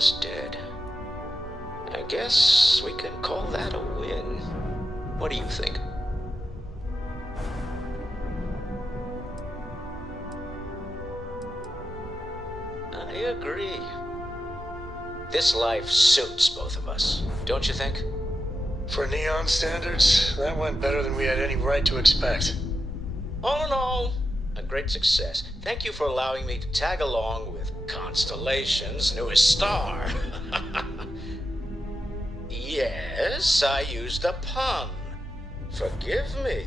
is dead. I guess we can call that a win. What do you think? I agree. This life suits both of us, don't you think? For Neon standards, that went better than we had any right to expect. All in all, a great success. Thank you for allowing me to tag along with Constellation's newest star. Yes, I used a pun. Forgive me.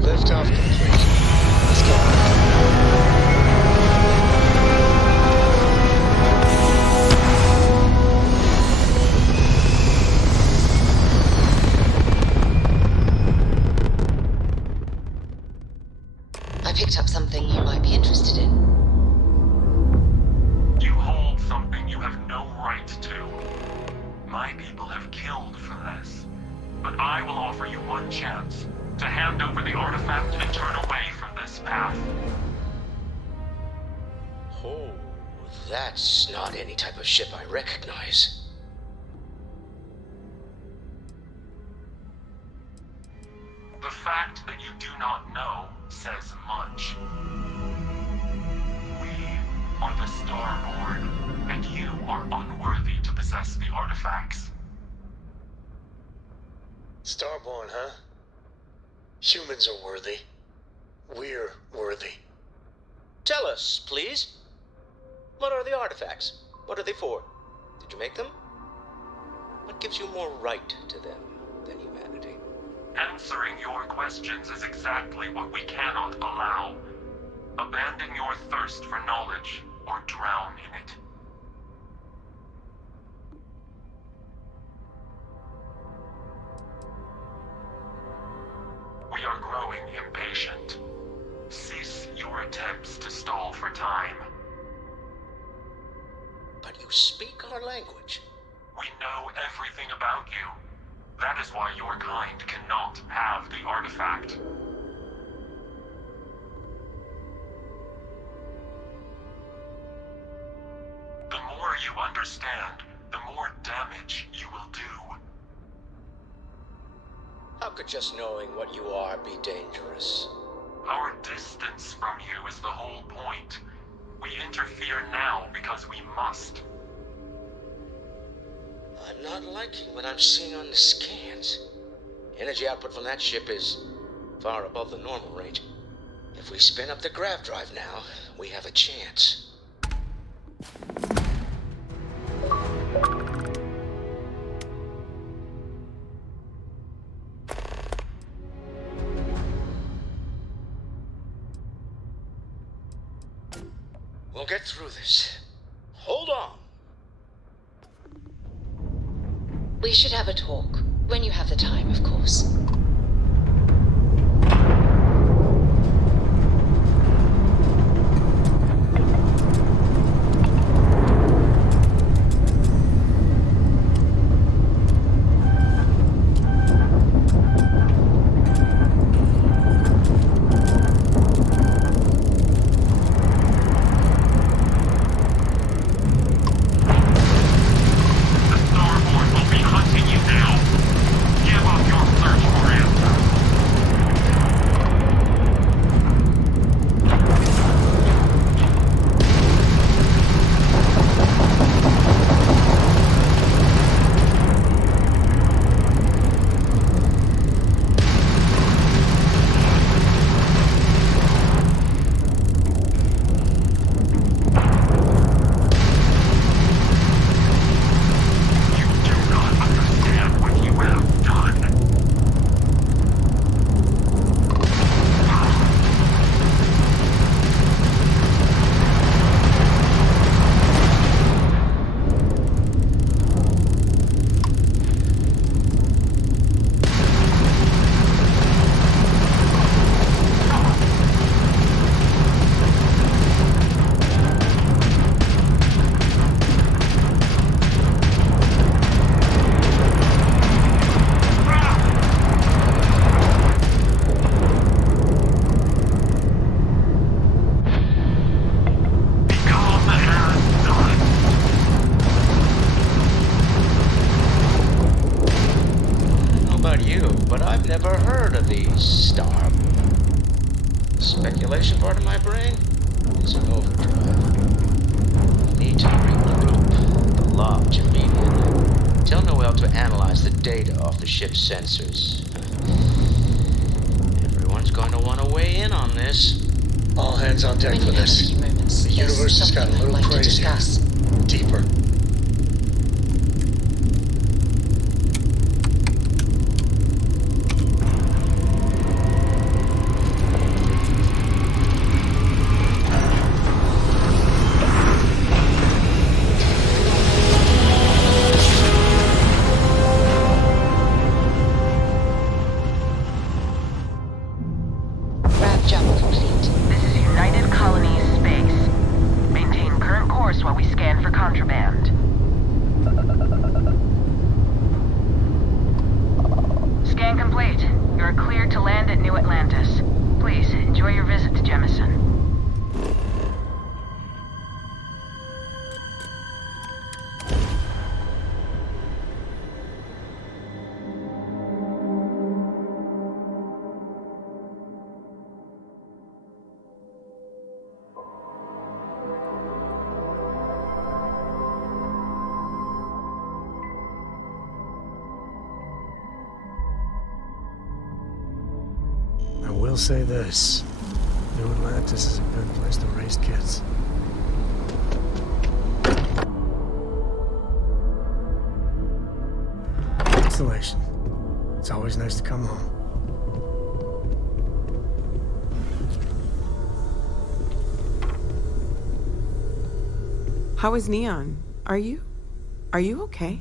Liftoff complete. Let's go. I picked up something you might be interested in. You hold something you have no right to. My people have killed for this. But I will offer you one chance to hand over the artifact and turn away from this path. Oh, that's not any type of ship I recognize. The fact that you do not know says much. We are the Starborn, and you are unworthy to possess the artifacts. Starborn, huh? Humans are worthy. We're worthy. Tell us, please. What are the artifacts? What are they for? Did you make them? What gives you more right to them than humanity? Answering your questions is exactly what we cannot allow. Abandon your thirst for knowledge, or drown in it. We are growing impatient. Cease your attempts to stall for time. But you speak our language. We know everything about you. That is why your kind cannot have the artifact. The more you understand, the more damage you will do. How could just knowing what you are be dangerous? Our distance from you is the whole point. We interfere now because we must. I'm not liking what I'm seeing on the scans. Energy output from that ship is far above the normal range. If we spin up the grav drive now, we have a chance. We'll get through this. Hold on. We should have a talk. When you have the time, of course. The Starborn will be hunting you now. Give up your search for it. Speculation part of my brain is in overdrive. We need to regroup the lodge immediately. Tell Noel to analyze the data off the ship's sensors. Everyone's going to want to weigh in on this. All hands on deck When for you have a this. few moments, The there's universe has got a something I'd little like to crazy. discuss. Deeper. Grav jump complete. This is United Colonies Space. Maintain current course while we scan for contraband. Scan complete. You are cleared to land at New Atlantis. Please, enjoy your visit to Jemison. I will say this. New Atlantis is a good place to raise kids. Constellation. It's always nice to come home. How is Neon? Are you okay?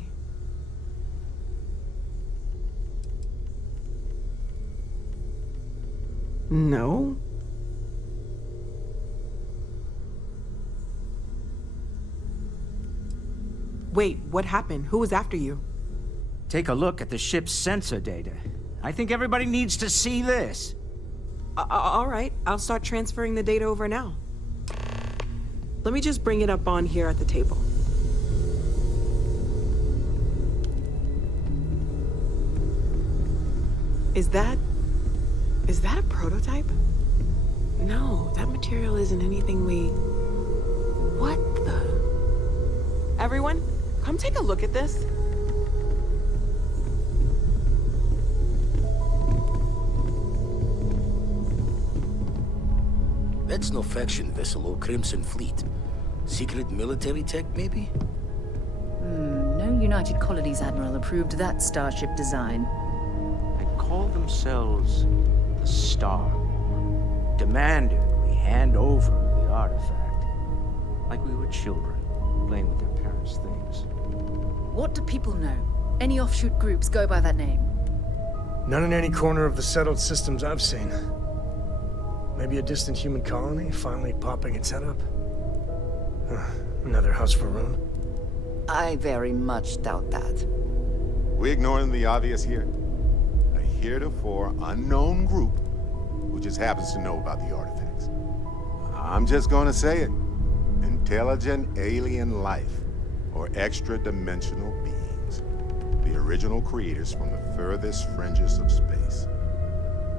No. Wait, what happened? Who was after you? Take a look at the ship's sensor data. I think everybody needs to see this. All right, I'll start transferring the data over now. Let me just bring it up on here at the table. Is that a prototype? No, that material isn't anything we... What the... Everyone, come take a look at this. That's no faction vessel or Crimson Fleet. Secret military tech, maybe? No United Colonies Admiral approved that starship design. They call themselves the Star. Demanded we hand over the artifact. Like we were children, playing with their parents' things. What do people know? Any offshoot groups go by that name? None in any corner of the settled systems I've seen. Maybe a distant human colony finally popping its head up? Another house for Rune? I very much doubt that. We ignoring the obvious here? A heretofore unknown group who just happens to know about the artifacts. I'm just gonna say it. Intelligent alien life, or extra-dimensional beings. The original creators from the furthest fringes of space.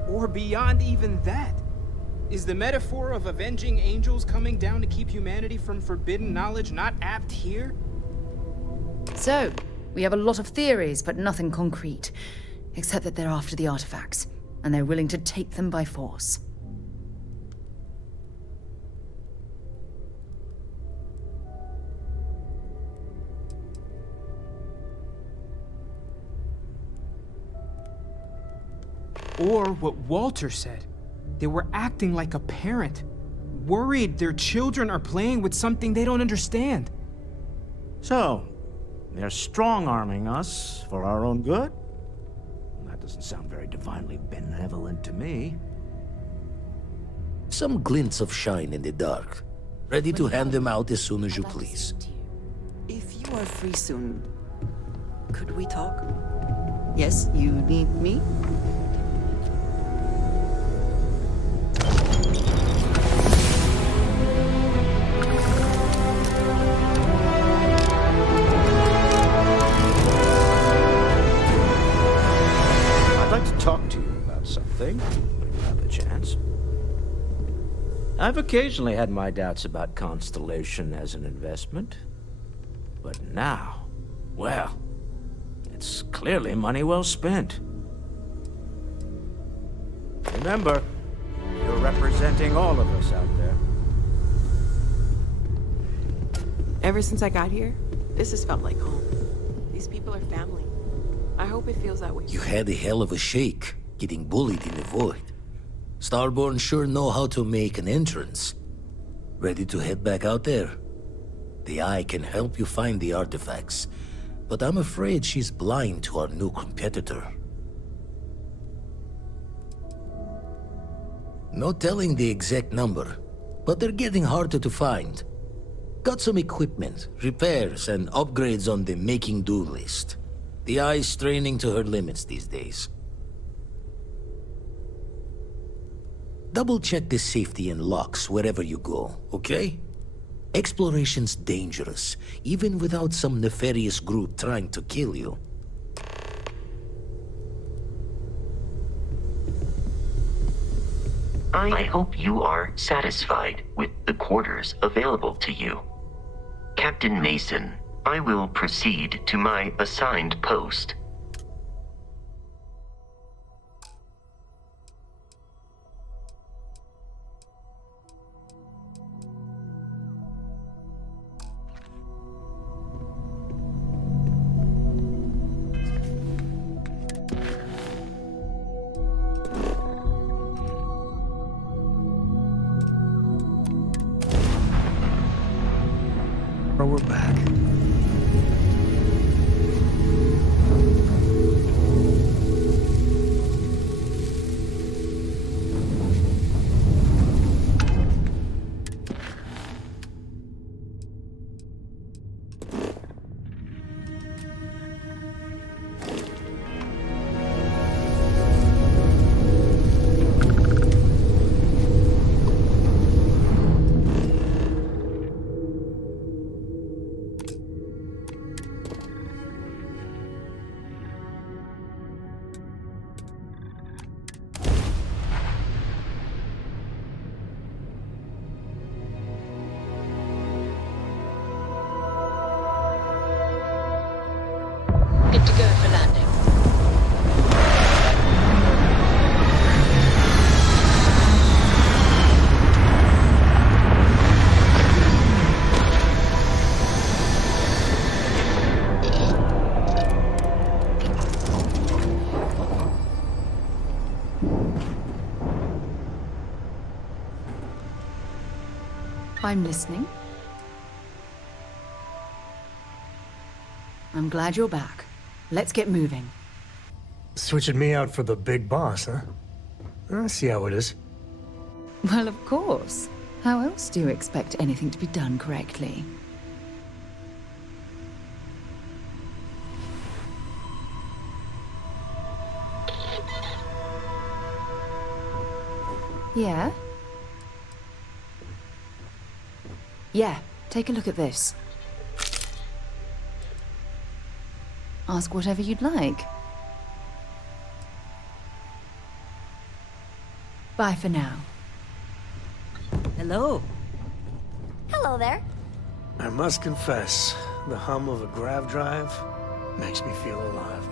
Or beyond even that. Is the metaphor of avenging angels coming down to keep humanity from forbidden knowledge not apt here? So, we have a lot of theories, but nothing concrete. Except that they're after the artifacts, and they're willing to take them by force. Or what Walter said. They were acting like a parent. Worried their children are playing with something they don't understand. So, they're strong-arming us for our own good? That doesn't sound very divinely benevolent to me. Some glints of shine in the dark. Ready to hand them out as soon as you please. If you are free soon, could we talk? Yes, you need me? I'd like to talk to you about something, when you have the chance. I've occasionally had my doubts about Constellation as an investment. But now, well, it's clearly money well spent. Remember, you're representing all of us out there. Ever since I got here, this has felt like home. These people are family. I hope it feels that way. You had a hell of a shake, getting bullied in the void. Starborn sure know how to make an entrance. Ready to head back out there? The Eye can help you find the artifacts, but I'm afraid she's blind to our new competitor. No telling the exact number, but they're getting harder to find. Got some equipment, repairs, and upgrades on the making-do list. The Eye's straining to her limits these days. Double-check the safety and locks wherever you go, okay? Exploration's dangerous, even without some nefarious group trying to kill you. I hope you are satisfied with the quarters available to you. Captain Mason, I will proceed to my assigned post. Oh, we're back. Good to go for landing. I'm listening. I'm glad you're back. Let's get moving. Switching me out for the big boss, huh? I see how it is. Well, of course. How else do you expect anything to be done correctly? Yeah? Yeah, take a look at this. Ask whatever you'd like. Bye for now. Hello. Hello there. I must confess, the hum of a grav drive makes me feel alive.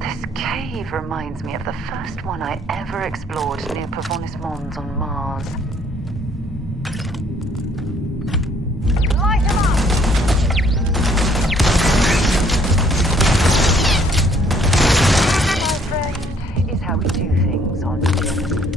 This cave reminds me of the first one I ever explored near Pavonis Mons on Mars. Light 'em up! My friend, is how we do things on Jemison.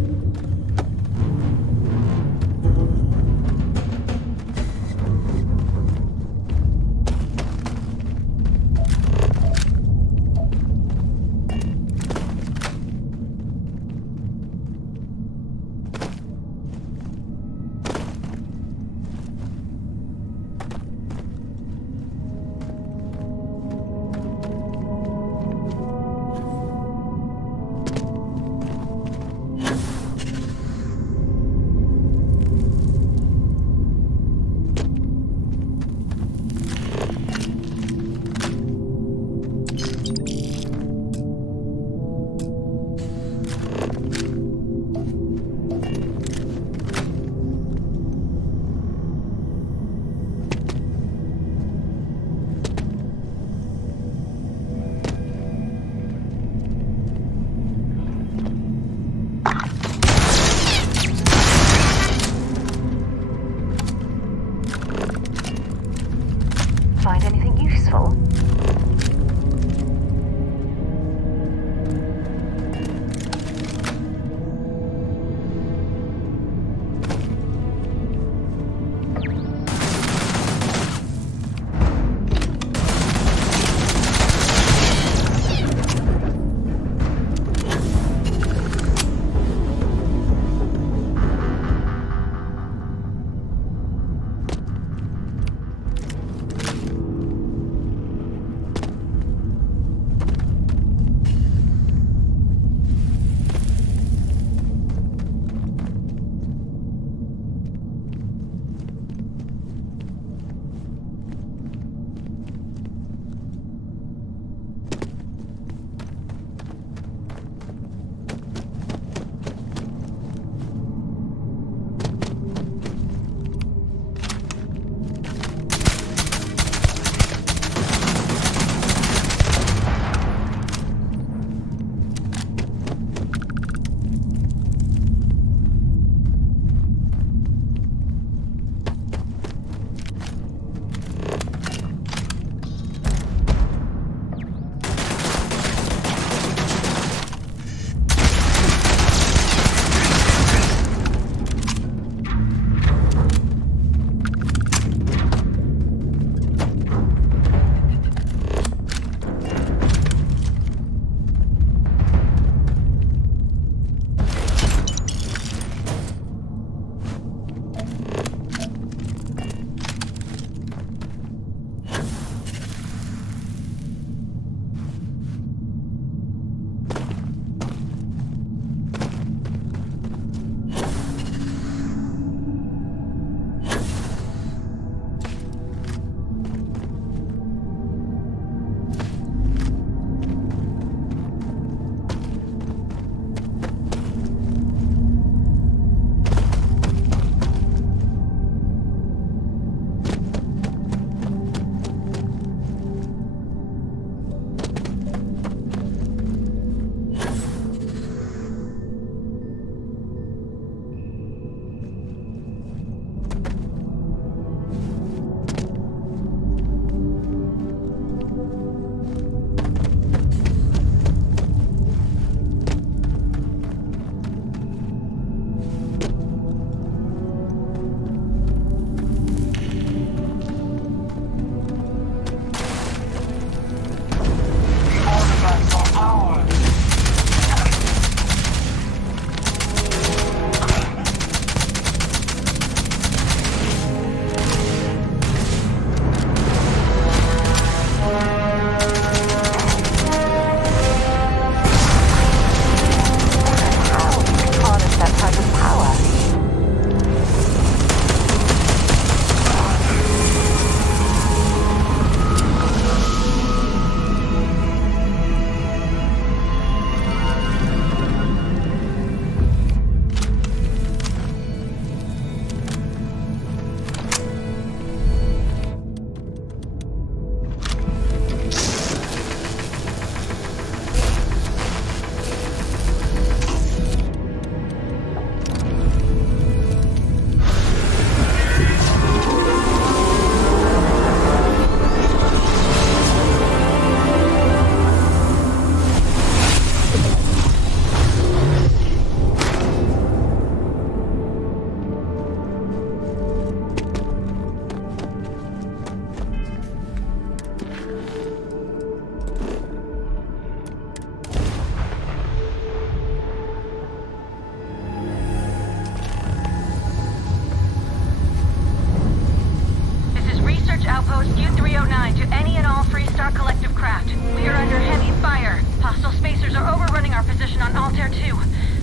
on Altair 2.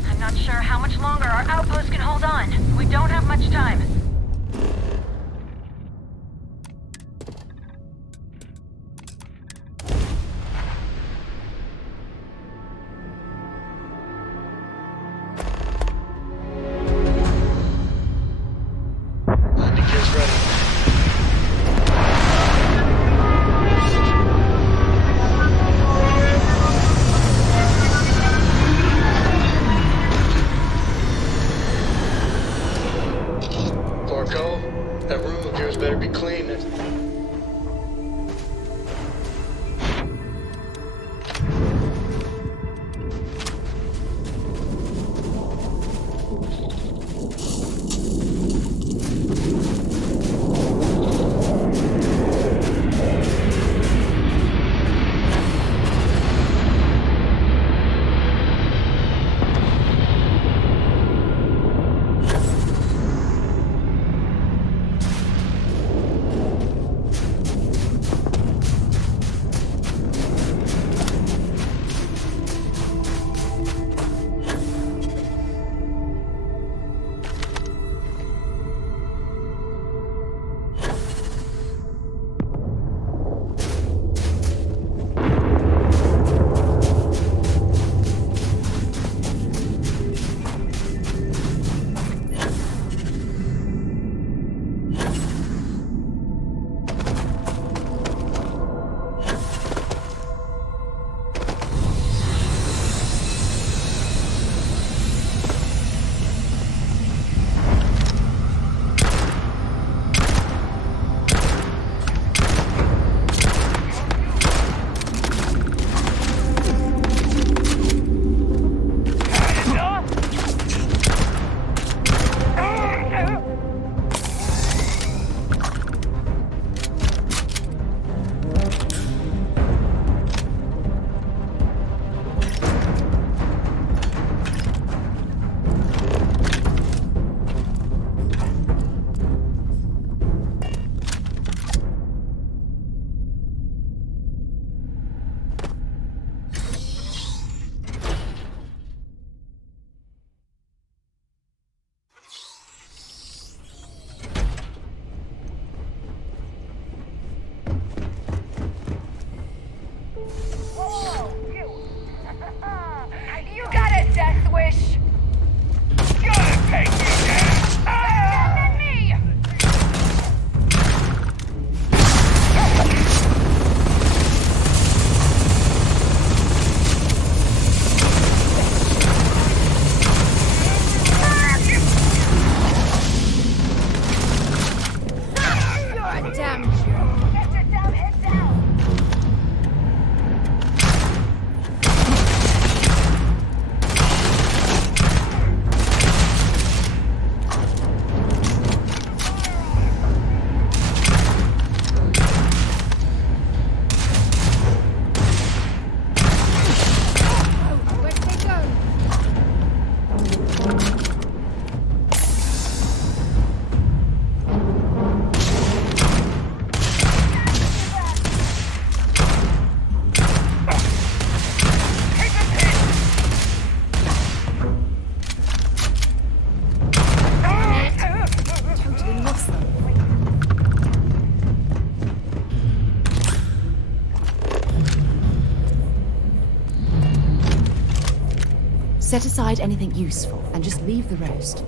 I'm not sure how much longer our outpost can hold on. We don't have much time. That room of yours better be clean. Set aside anything useful and just leave the rest.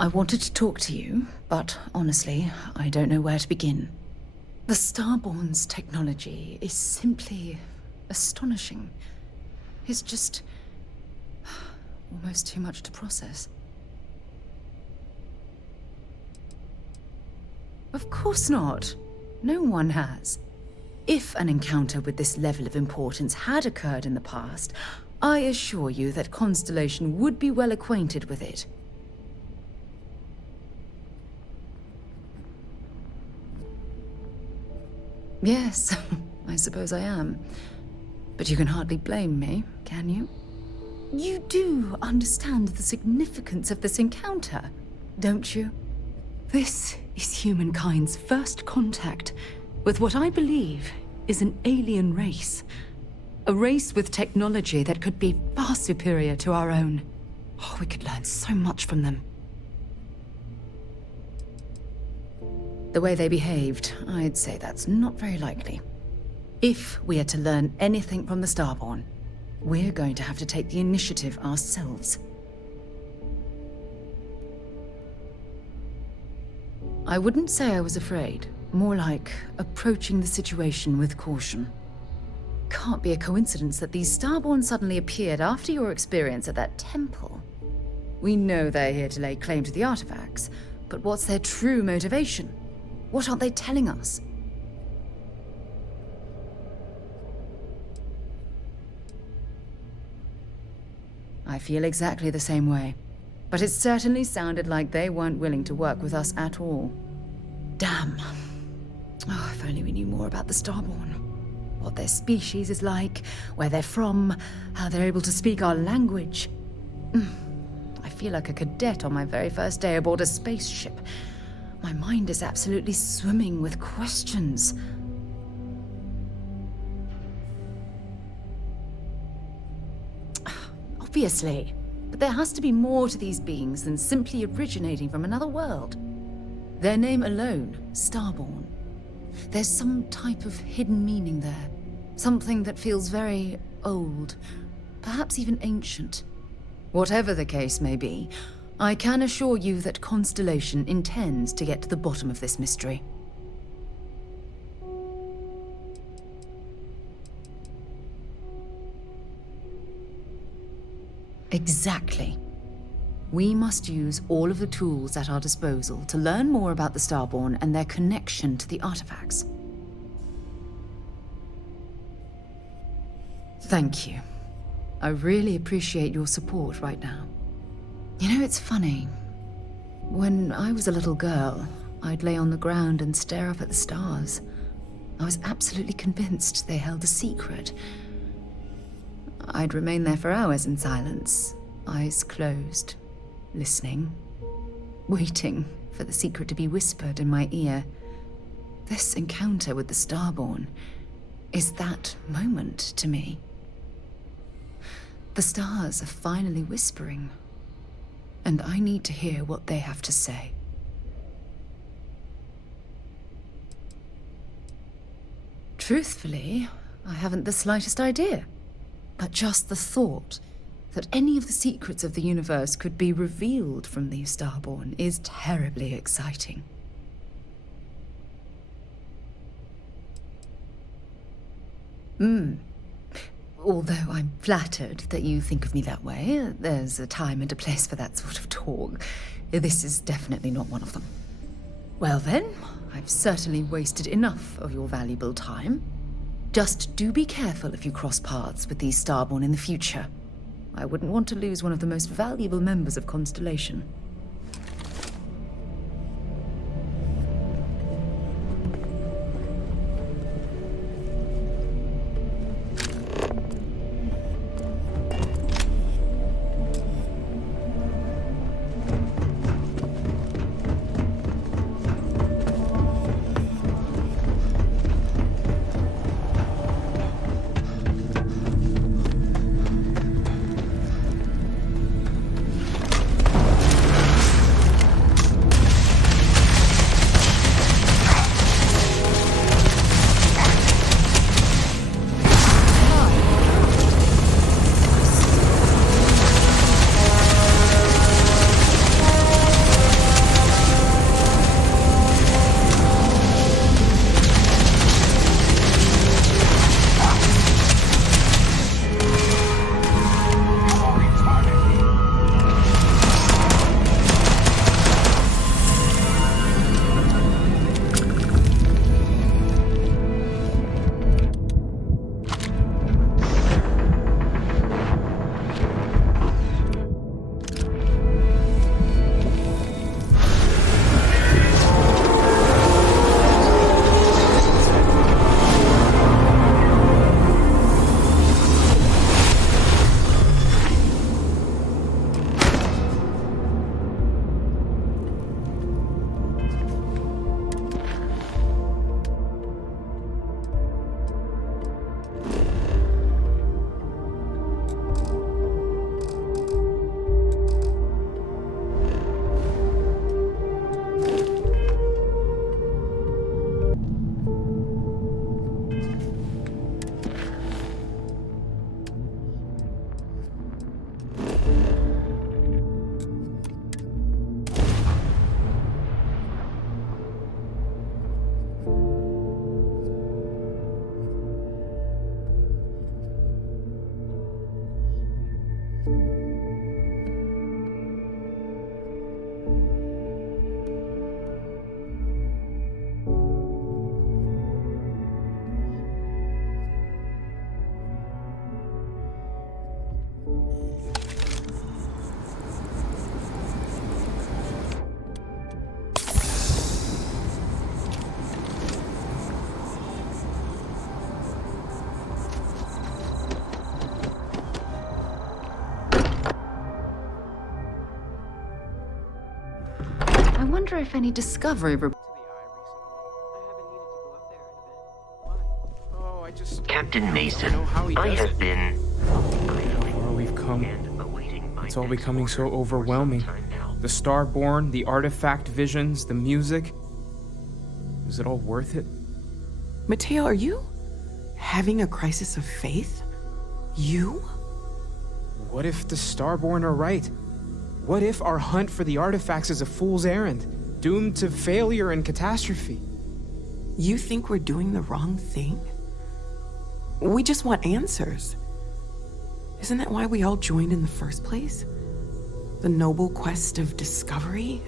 I wanted to talk to you, but honestly, I don't know where to begin. The Starborn's technology is simply astonishing. It's just almost too much to process. Of course not. No one has. If an encounter with this level of importance had occurred in the past, I assure you that Constellation would be well acquainted with it. Yes, I suppose I am. But you can hardly blame me, can you? You do understand the significance of this encounter, don't you? This is humankind's first contact with what I believe is an alien race. A race with technology that could be far superior to our own. Oh, we could learn so much from them. The way they behaved, I'd say that's not very likely. If we are to learn anything from the Starborn, we're going to have to take the initiative ourselves. I wouldn't say I was afraid, more like approaching the situation with caution. Can't be a coincidence that these Starborn suddenly appeared after your experience at that temple. We know they're here to lay claim to the artifacts, but what's their true motivation? What aren't they telling us? I feel exactly the same way. But it certainly sounded like they weren't willing to work with us at all. Damn. Oh, if only we knew more about the Starborn. What their species is like, where they're from, how they're able to speak our language. I feel like a cadet on my very first day aboard a spaceship. My mind is absolutely swimming with questions. Obviously. But there has to be more to these beings than simply originating from another world. Their name alone, Starborn. There's some type of hidden meaning there. Something that feels very old, perhaps even ancient. Whatever the case may be, I can assure you that Constellation intends to get to the bottom of this mystery. Exactly. We must use all of the tools at our disposal to learn more about the Starborn and their connection to the artifacts. Thank you. I really appreciate your support right now. You know, it's funny. When I was a little girl, I'd lay on the ground and stare up at the stars. I was absolutely convinced they held a secret. I'd remain there for hours in silence, eyes closed, listening, waiting for the secret to be whispered in my ear. This encounter with the Starborn is that moment to me. The stars are finally whispering, and I need to hear what they have to say. Truthfully, I haven't the slightest idea. But just the thought that any of the secrets of the universe could be revealed from these Starborn is terribly exciting. Although I'm flattered that you think of me that way, there's a time and a place for that sort of talk. This is definitely not one of them. Well then, I've certainly wasted enough of your valuable time. Just do be careful if you cross paths with these Starborn in the future. I wouldn't want to lose one of the most valuable members of Constellation. I wonder if any discovery... Oh, I just... Captain Mason, I does have it. been... How far we've come. It's all becoming so overwhelming. The Starborn, the artifact visions, the music. Is it all worth it? Mateo, are you having a crisis of faith? You? What if the Starborn are right? What if our hunt for the artifacts is a fool's errand, doomed to failure and catastrophe? You think we're doing the wrong thing? We just want answers. Isn't that why we all joined in the first place? The noble quest of discovery?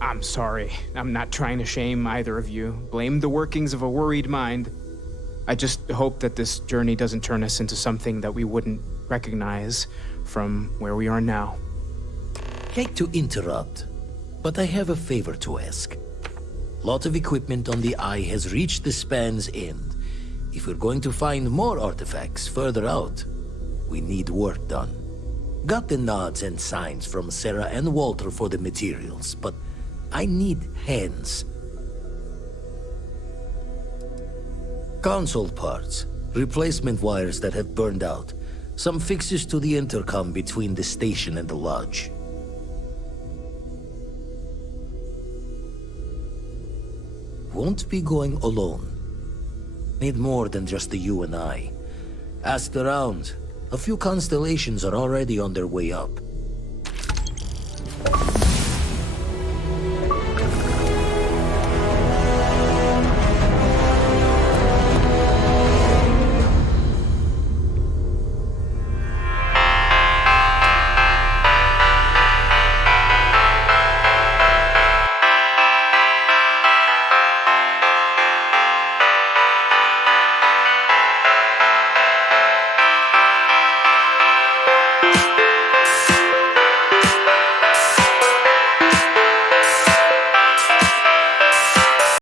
I'm sorry. I'm not trying to shame either of you. Blame the workings of a worried mind. I just hope that this journey doesn't turn us into something that we wouldn't recognize from where we are now. Hate to interrupt, but I have a favor to ask. Lot of equipment on the Eye has reached the span's end. If we're going to find more artifacts further out, we need work done. Got the nods and signs from Sarah and Walter for the materials, but I need hands. Console parts, replacement wires that have burned out, some fixes to the intercom between the station and the lodge. Won't be going alone. Need more than just you and I. Asked around. A few constellations are already on their way up.